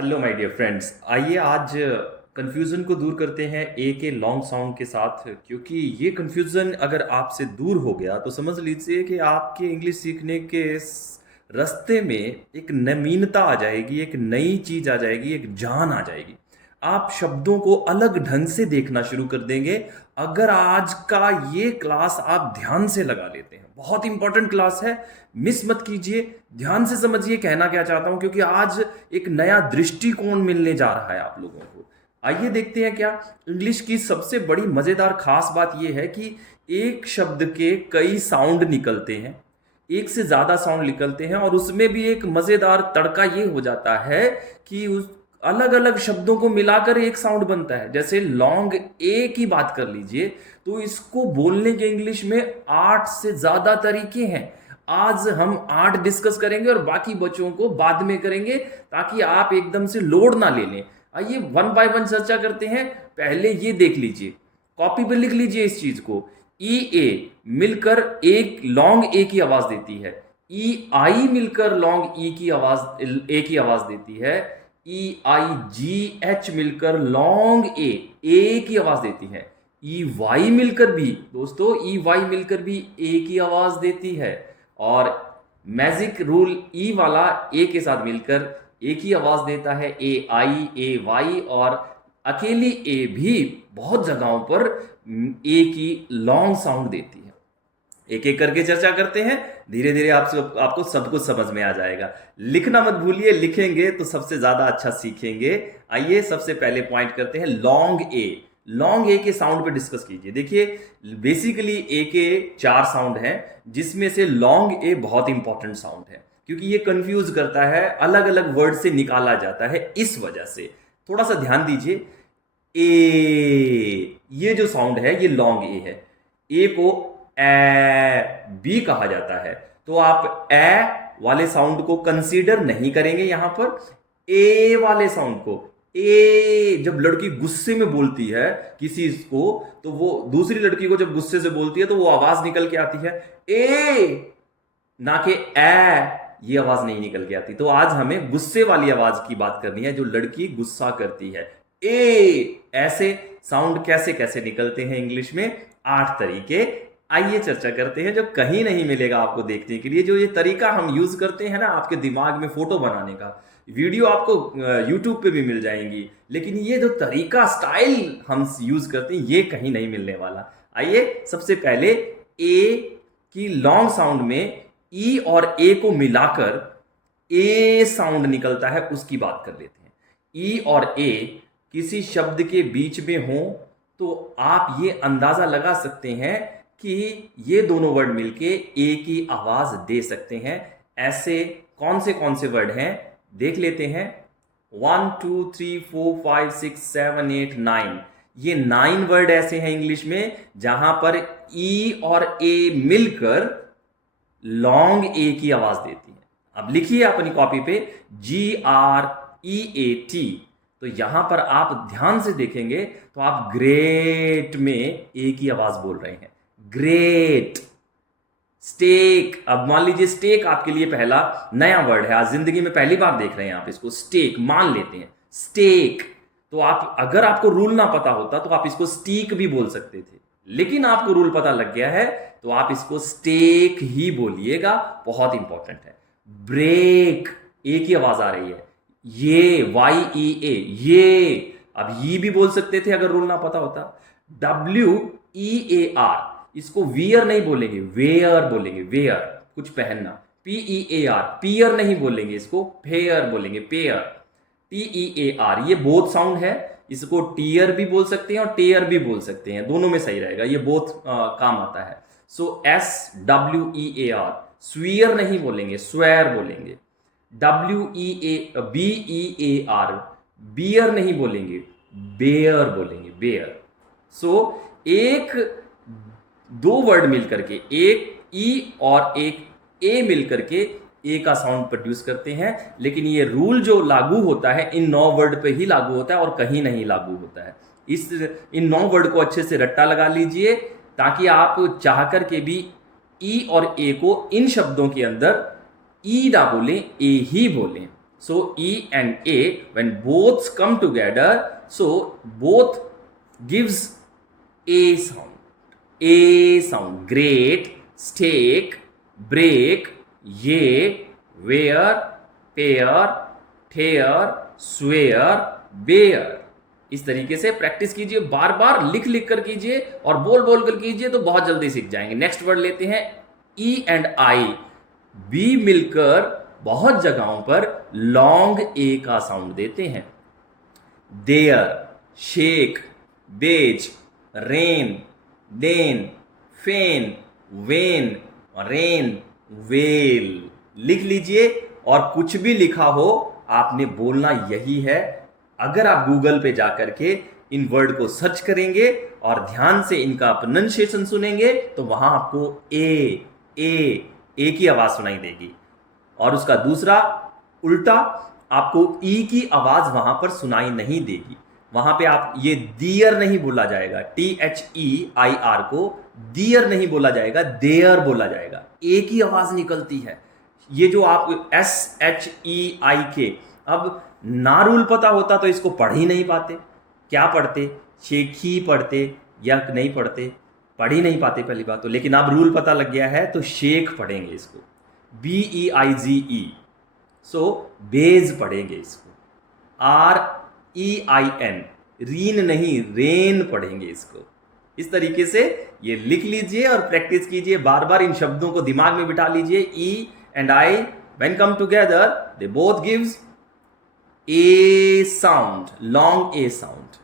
Hello my dear friends, आइए आज confusion को दूर करते हैं ए के लॉन्ग साउंड के साथ। क्योंकि ये कंफ्यूजन अगर आपसे दूर हो गया तो समझ लीजिए कि आपके इंग्लिश सीखने के रास्ते में एक नवीनता आ जाएगी, एक नई चीज आ जाएगी, एक जान आ जाएगी। आप शब्दों को अलग ढंग से देखना शुरू कर देंगे अगर आज का ये क्लास आप ध्यान से लगा लेते हैं। बहुत इंपॉर्टेंट क्लास है, मिस मत कीजिए, ध्यान से समझिए कहना क्या चाहता हूं, क्योंकि आज एक नया दृष्टिकोण मिलने जा रहा है आप लोगों को। आइए देखते हैं क्या इंग्लिश की सबसे बड़ी मजेदार खास बात यह है कि एक शब्द के कई साउंड निकलते हैं, एक से ज्यादा साउंड निकलते हैं, और उसमें भी एक मजेदार तड़का ये हो जाता है कि उस अलग अलग शब्दों को मिलाकर एक साउंड बनता है। जैसे लॉन्ग ए की बात कर लीजिए, तो इसको बोलने के इंग्लिश में 8 से ज्यादा तरीके हैं। आज हम 8 डिस्कस करेंगे और बाकी बच्चों को बाद में करेंगे, ताकि आप एकदम से लोड ना ले लें। आइए वन बाय वन चर्चा करते हैं। पहले ये देख लीजिए, कॉपी पे लिख लीजिए इस चीज को। ई ए मिलकर एक लॉन्ग ए की आवाज देती है, ई आई मिलकर लॉन्ग ई की आवाज ए की आवाज देती है, ई आई जी एच मिलकर लॉन्ग ए की आवाज देती है, ई वाई मिलकर भी दोस्तों ई वाई मिलकर भी ए की आवाज देती है, और मैजिक रूल ई वाला ए के साथ मिलकर ए की आवाज देता है, ए आई ए वाई, और अकेली ए भी बहुत जगहों पर ए की लॉन्ग साउंड देती है। एक एक करके चर्चा करते हैं, धीरे धीरे आपको सब कुछ समझ में आ जाएगा। लिखना मत भूलिए, लिखेंगे तो सबसे ज्यादा अच्छा सीखेंगे। आइए सबसे पहले पॉइंट करते हैं लॉन्ग ए। लॉन्ग ए के साउंड पे डिस्कस कीजिए। देखिए बेसिकली ए के 4 साउंड हैं, जिसमें से लॉन्ग ए बहुत इंपॉर्टेंट साउंड है, क्योंकि ये कंफ्यूज करता है, अलग अलग वर्ड से निकाला जाता है। इस वजह से थोड़ा सा ध्यान दीजिए। ए ये जो साउंड है ये लॉन्ग ए है। ए को ए बी कहा जाता है, तो आप ए वाले साउंड को कंसीडर नहीं करेंगे यहां पर। ए वाले साउंड को, ए जब लड़की गुस्से में बोलती है किसी को, तो वो दूसरी लड़की को जब गुस्से से बोलती है तो वो आवाज निकल के आती है ए, ना कि ए। ये आवाज नहीं निकल के आती। तो आज हमें गुस्से वाली आवाज की बात करनी है, जो लड़की गुस्सा करती है। ए ऐसे साउंड कैसे कैसे निकलते हैं इंग्लिश में, 8 तरीके। आइए चर्चा करते हैं, जो कहीं नहीं मिलेगा आपको देखने के लिए। जो ये तरीका हम यूज करते हैं ना आपके दिमाग में फोटो बनाने का, वीडियो आपको यूट्यूब पे भी मिल जाएंगी, लेकिन ये जो तरीका स्टाइल हम यूज करते हैं ये कहीं नहीं मिलने वाला। आइए सबसे पहले ए की लॉन्ग साउंड में ई और ए को मिलाकर ए साउंड निकलता है, उसकी बात कर लेते हैं। ई और ए किसी शब्द के बीच में हो तो आप ये अंदाजा लगा सकते हैं कि ये दोनों वर्ड मिलके ए की आवाज दे सकते हैं। ऐसे कौन से वर्ड हैं देख लेते हैं। 1 2 3 4 5 6 7 8 9, ये 9 वर्ड ऐसे हैं इंग्लिश में जहां पर ई और ए मिलकर लॉन्ग ए की आवाज देती है। अब लिखिए अपनी कॉपी पे GREAT। तो यहां पर आप ध्यान से देखेंगे तो आप ग्रेट में ए की आवाज बोल रहे हैं, ग्रेट। स्टेक, अब मान लीजिए स्टेक आपके लिए पहला नया वर्ड है, आज जिंदगी में पहली बार देख रहे हैं आप इसको। स्टेक मान लेते हैं, स्टेक। तो आप अगर आपको रूल ना पता होता तो आप इसको स्टीक भी बोल सकते थे, लेकिन आपको रूल पता लग गया है तो आप इसको स्टेक ही बोलिएगा, बहुत इंपॉर्टेंट है। ब्रेक, ए की आवाज आ रही है, ये YEA, ये। अब ये भी बोल सकते थे अगर रूल ना पता होता। WEAR, इसको वियर नहीं बोलेंगे, वेयर बोलेंगे, वेयर कुछ पहनना। PEAR, पियर नहीं बोलेंगे, इसको फेयर बोलेंगे, पेयर। TEAR, ये बोथ साउंड है, इसको टीयर भी बोल सकते हैं और टेयर भी बोल सकते हैं, दोनों में सही रहेगा, ये बोथ काम आता है। सो SWEAR, स्वीयर नहीं बोलेंगे, स्वेयर बोलेंगे। BEAR, बियर नहीं बोलेंगे, बेयर बोलेंगे, बेयर। सो एक दो वर्ड मिलकर के, एक ई और एक ए मिलकर के ए का साउंड प्रोड्यूस करते हैं। लेकिन ये रूल जो लागू होता है इन 9 वर्ड पे ही लागू होता है और कहीं नहीं लागू होता है। इन 9 वर्ड को अच्छे से रट्टा लगा लीजिए, ताकि आप चाह कर के भी ई और ए को इन शब्दों के अंदर ई ना बोलें, ए ही बोलें। So E and A, when both come together, so both gives A sound. A sound. Great, stake, break, ye, where, pair, tear, swear, bear. इस तरीके से प्रैक्टिस कीजिए, बार बार लिख लिख कर कीजिए और बोल बोल कर कीजिए तो बहुत जल्दी सीख जाएंगे। नेक्स्ट वर्ड लेते हैं ई एंड आई। बी मिलकर बहुत जगहों पर लॉन्ग ए का साउंड देते हैं। There, shake, bech, rain, then, fen, when, rain, well. लिख लीजिए और कुछ भी लिखा हो आपने बोलना यही है। अगर आप गूगल पे जाकर के इन वर्ड को सर्च करेंगे और ध्यान से इनका प्रोनाउंसिएशन सुनेंगे तो वहां आपको ए की आवाज सुनाई देगी और उसका दूसरा उल्टा आपको ई की आवाज वहां पर सुनाई नहीं देगी। वहां पे आप ये दियर नहीं बोला जाएगा, THEIR को दियर नहीं बोला जाएगा, देयर बोला जाएगा। ए की आवाज निकलती है। ये जो आप SHEIK, अब ना रूल पता होता तो इसको पढ़ ही नहीं पाते। क्या पढ़ते? शेखी पढ़ते या नहीं पढ़ते? पढ़ ही नहीं पाते पहली बात तो। लेकिन अब रूल पता लग गया है तो शेख पढ़ेंगे इसको, BEIZE। सो बेज पढ़ेंगे इसको, REIN, रीन नहीं रेन पढ़ेंगे इसको। इस तरीके से ये लिख लीजिए और प्रैक्टिस कीजिए, बार बार इन शब्दों को दिमाग में बिठा लीजिए। E and I when come together they both gives A sound, long A sound.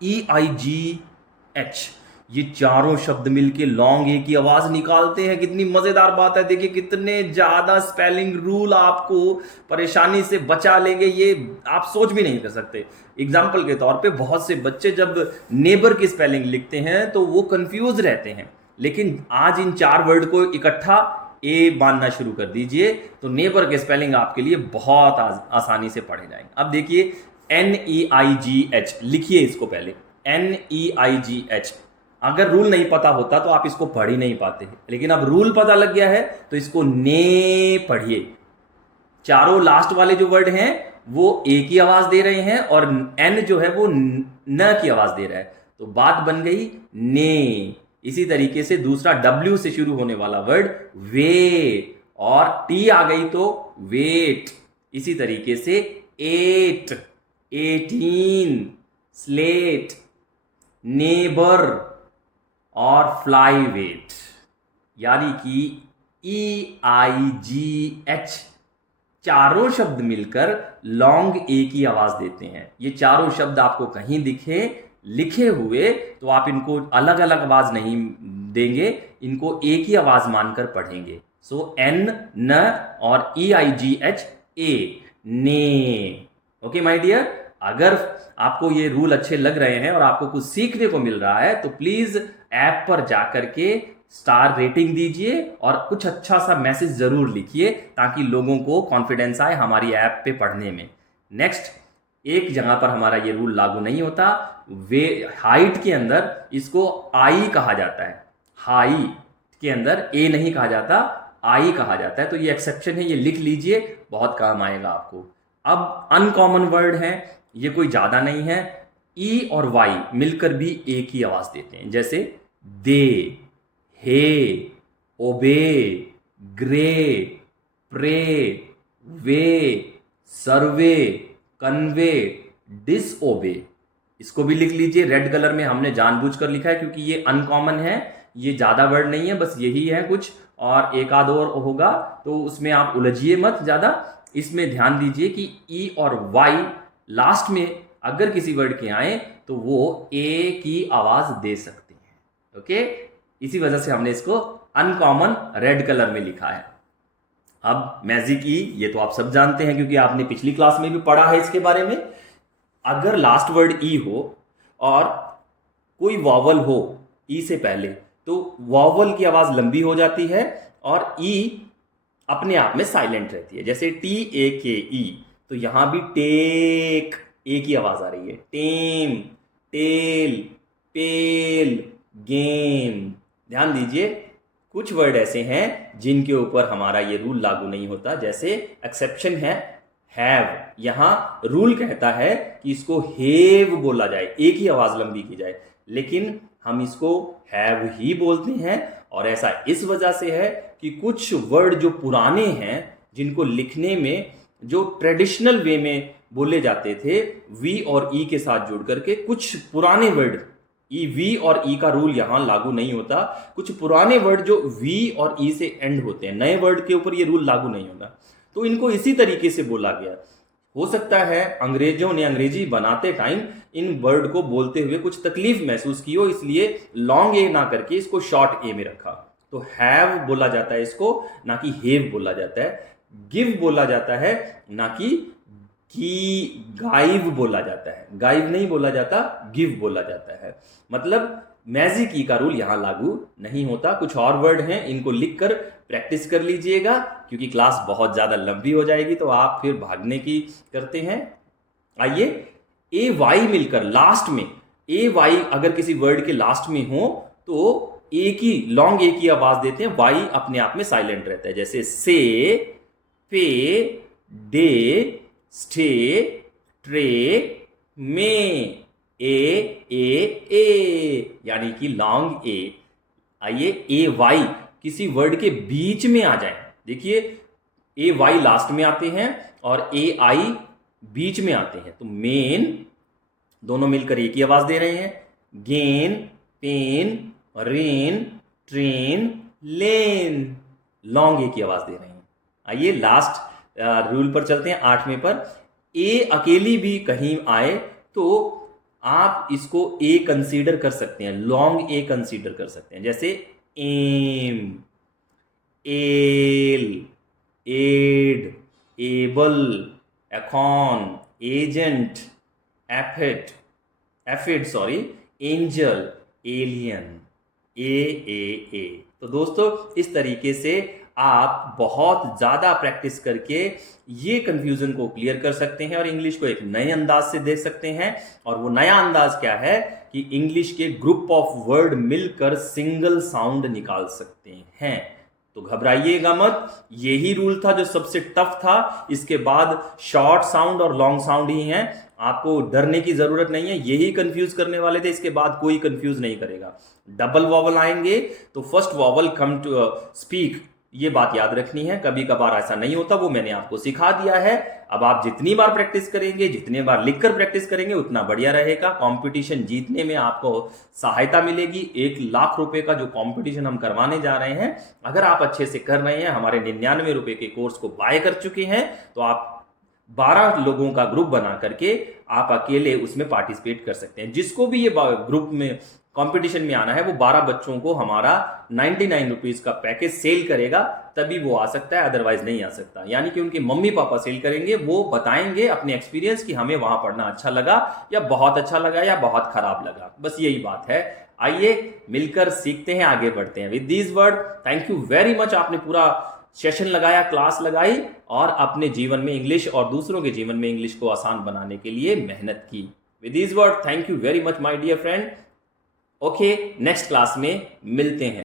EIGH, ये चारों शब्द मिलके लॉन्ग ए की आवाज निकालते हैं। कितनी मजेदार बात है, देखिए कितने ज्यादा स्पेलिंग रूल आपको परेशानी से बचा लेंगे, ये आप सोच भी नहीं कर सकते। एग्जाम्पल के तौर पे बहुत से बच्चे जब नेबर की स्पेलिंग लिखते हैं तो वो कंफ्यूज रहते हैं, लेकिन आज इन चार वर्ड को इकट्ठा ए मानना शुरू कर दीजिए तो नेबर के स्पेलिंग आपके लिए बहुत आसानी से पढ़े जाएंगे। अब देखिए NEIGH, लिखिए इसको पहले, NEIGH। अगर रूल नहीं पता होता तो आप इसको पढ़ ही नहीं पाते, लेकिन अब रूल पता लग गया है तो इसको ने पढ़िए। चारों लास्ट वाले जो वर्ड हैं वो ए की आवाज दे रहे हैं और एन जो है वो न की आवाज दे रहा है, तो बात बन गई ने। इसी तरीके से दूसरा W से शुरू होने वाला वर्ड वे, और टी आ गई तो वेट। इसी तरीके से 8, 18, स्लेट, नेबर और फ्लाई वेट। यानी कि EIGH चारों शब्द मिलकर लॉन्ग ए की आवाज देते हैं। ये चारों शब्द आपको कहीं दिखे लिखे हुए तो आप इनको अलग अलग आवाज नहीं देंगे, इनको ए की आवाज मानकर पढ़ेंगे। सो N, न और EIGH ए, ने। ओके माय डियर, अगर आपको ये रूल अच्छे लग रहे हैं और आपको कुछ सीखने को मिल रहा है तो प्लीज ऐप पर जाकर के स्टार रेटिंग दीजिए और कुछ अच्छा सा मैसेज जरूर लिखिए ताकि लोगों को कॉन्फिडेंस आए हमारी ऐप पे पढ़ने में। नेक्स्ट, एक जगह पर हमारा ये रूल लागू नहीं होता, वे हाइट के अंदर इसको आई कहा जाता है। हाई के अंदर ए नहीं कहा जाता, आई कहा जाता है, तो ये एक्सेप्शन है, ये लिख लीजिए, बहुत काम आएगा आपको। अब अनकॉमन वर्ड है, ये कोई ज्यादा नहीं है। ई और वाई मिलकर भी ए की आवाज देते हैं, जैसे दे, हे, ओबे, ग्रे, प्रे, वे, सर्वे, कन्वे, डिसओबे। इसको भी लिख लीजिए, रेड कलर में हमने जानबूझकर लिखा है क्योंकि ये अनकॉमन है, ये ज्यादा वर्ड नहीं है, बस यही है कुछ, और एक आध और होगा तो उसमें आप उलझिए मत ज्यादा। इसमें ध्यान दीजिए कि ई और वाई लास्ट में अगर किसी वर्ड के आए तो वो ए की आवाज दे सकते हैं। ओके, इसी वजह से हमने इसको अनकॉमन रेड कलर में लिखा है। अब मैजिक ई, ये तो आप सब जानते हैं क्योंकि आपने पिछली क्लास में भी पढ़ा है इसके बारे में। अगर लास्ट वर्ड ई हो और कोई वॉवल हो ई से पहले तो वॉवल की आवाज लंबी हो जाती है और ई अपने आप में साइलेंट रहती है, जैसे TAKE, तो यहां भी टेक ए की आवाज आ रही है। टेम, टेल, पेल, गेम। ध्यान दीजिए, कुछ वर्ड ऐसे हैं जिनके ऊपर हमारा ये रूल लागू नहीं होता, जैसे एक्सेप्शन है हैव। यहां रूल कहता है कि इसको हेव बोला जाए, एक ही आवाज लंबी की जाए, लेकिन हम इसको हैव ही बोलते हैं। और ऐसा इस वजह से है कि कुछ वर्ड जो पुराने हैं, जिनको लिखने में जो ट्रेडिशनल वे में बोले जाते थे वी और ई के साथ जुड़ करके, कुछ पुराने वर्ड ई वी और ई का रूल यहां लागू नहीं होता। कुछ पुराने वर्ड जो वी और ई से एंड होते हैं, नए वर्ड के ऊपर ये रूल लागू नहीं होता, तो इनको इसी तरीके से बोला गया। हो सकता है अंग्रेजों ने अंग्रेजी बनाते टाइम इन वर्ड को बोलते हुए कुछ तकलीफ महसूस की हो, इसलिए लॉन्ग ए ना करके इसको शॉर्ट ए में रखा। तो हैव बोला जाता है इसको, ना कि हेव बोला जाता है। गिव बोला जाता है, ना कि गाइव बोला जाता है। गाइव नहीं बोला जाता, गिव बोला जाता है। मतलब मैजिक ई का रूल यहां लागू नहीं होता। कुछ और वर्ड हैं, इनको लिखकर प्रैक्टिस कर लीजिएगा, क्योंकि क्लास बहुत ज्यादा लंबी हो जाएगी तो आप फिर भागने की करते हैं। आइए, ए वाई मिलकर लास्ट में, ए वाई अगर किसी वर्ड के लास्ट में हो तो ए की लॉन्ग ए की आवाज देते हैं, वाई अपने आप में साइलेंट रहता है। जैसे से, पे, डे, स्टे, ट्रे, में, ए यानी कि लॉन्ग ए। आइए, ए वाई किसी वर्ड के बीच में आ जाए। देखिए, ए वाई लास्ट में आते हैं और ए आई बीच में आते हैं, तो मेन दोनों मिलकर एक ही आवाज दे रहे हैं। गेन, पेन, रेन, ट्रेन, लेन, लॉन्ग ए की आवाज दे रहे हैं। आइए लास्ट रूल पर चलते हैं, 8वें पर। ए अकेली भी कहीं आए तो आप इसको ए कंसीडर कर सकते हैं, लॉन्ग ए कंसीडर कर सकते हैं। जैसे M, L, add, able, एकॉन, agent, angel, alien, ए। तो दोस्तों, इस तरीके से आप बहुत ज्यादा प्रैक्टिस करके ये कंफ्यूजन को क्लियर कर सकते हैं और इंग्लिश को एक नए अंदाज से देख सकते हैं। और वो नया अंदाज क्या है कि इंग्लिश के ग्रुप ऑफ वर्ड मिलकर सिंगल साउंड निकाल सकते हैं। तो घबराइएगा मत, यही रूल था जो सबसे टफ था। इसके बाद शॉर्ट साउंड और लॉन्ग साउंड ही हैं, आपको डरने की जरूरत नहीं है। यही कंफ्यूज करने वाले थे, इसके बाद कोई कंफ्यूज नहीं करेगा। डबल वॉवल आएंगे तो first vowel come to speak, ये बात याद रखनी है। कभी कभार ऐसा नहीं होता, वो मैंने आपको सिखा दिया है। अब आप जितनी बार प्रैक्टिस करेंगे, जितने बार लिखकर प्रैक्टिस करेंगे, उतना बढ़िया रहेगा। कंपटीशन जीतने में आपको सहायता मिलेगी। 1,00,000 रुपए का जो कंपटीशन हम करवाने जा रहे हैं, अगर आप अच्छे से कर रहे हैं, हमारे 99 रुपए के कोर्स को बाय कर चुके हैं, तो आप 12 लोगों का ग्रुप बना करके आप अकेले उसमें पार्टिसिपेट कर सकते हैं। जिसको भी ये ग्रुप में कंपटीशन में आना है, वो 12 बच्चों को हमारा 99 रुपीज का पैकेज सेल करेगा, तभी वो आ सकता है, अदरवाइज नहीं आ सकता। यानी कि उनके मम्मी पापा सेल करेंगे, वो बताएंगे अपने एक्सपीरियंस कि हमें वहां पढ़ना अच्छा लगा या बहुत अच्छा लगा या बहुत खराब लगा। बस यही बात है। आइए मिलकर सीखते हैं, आगे बढ़ते हैं। With these word, thank you very much. आपने पूरा सेशन लगाया, क्लास लगाई और अपने जीवन में इंग्लिश और दूसरों के जीवन में इंग्लिश को आसान बनाने के लिए मेहनत की। With these word, thank you very much my dear friend. Okay, next class में मिलते हैं।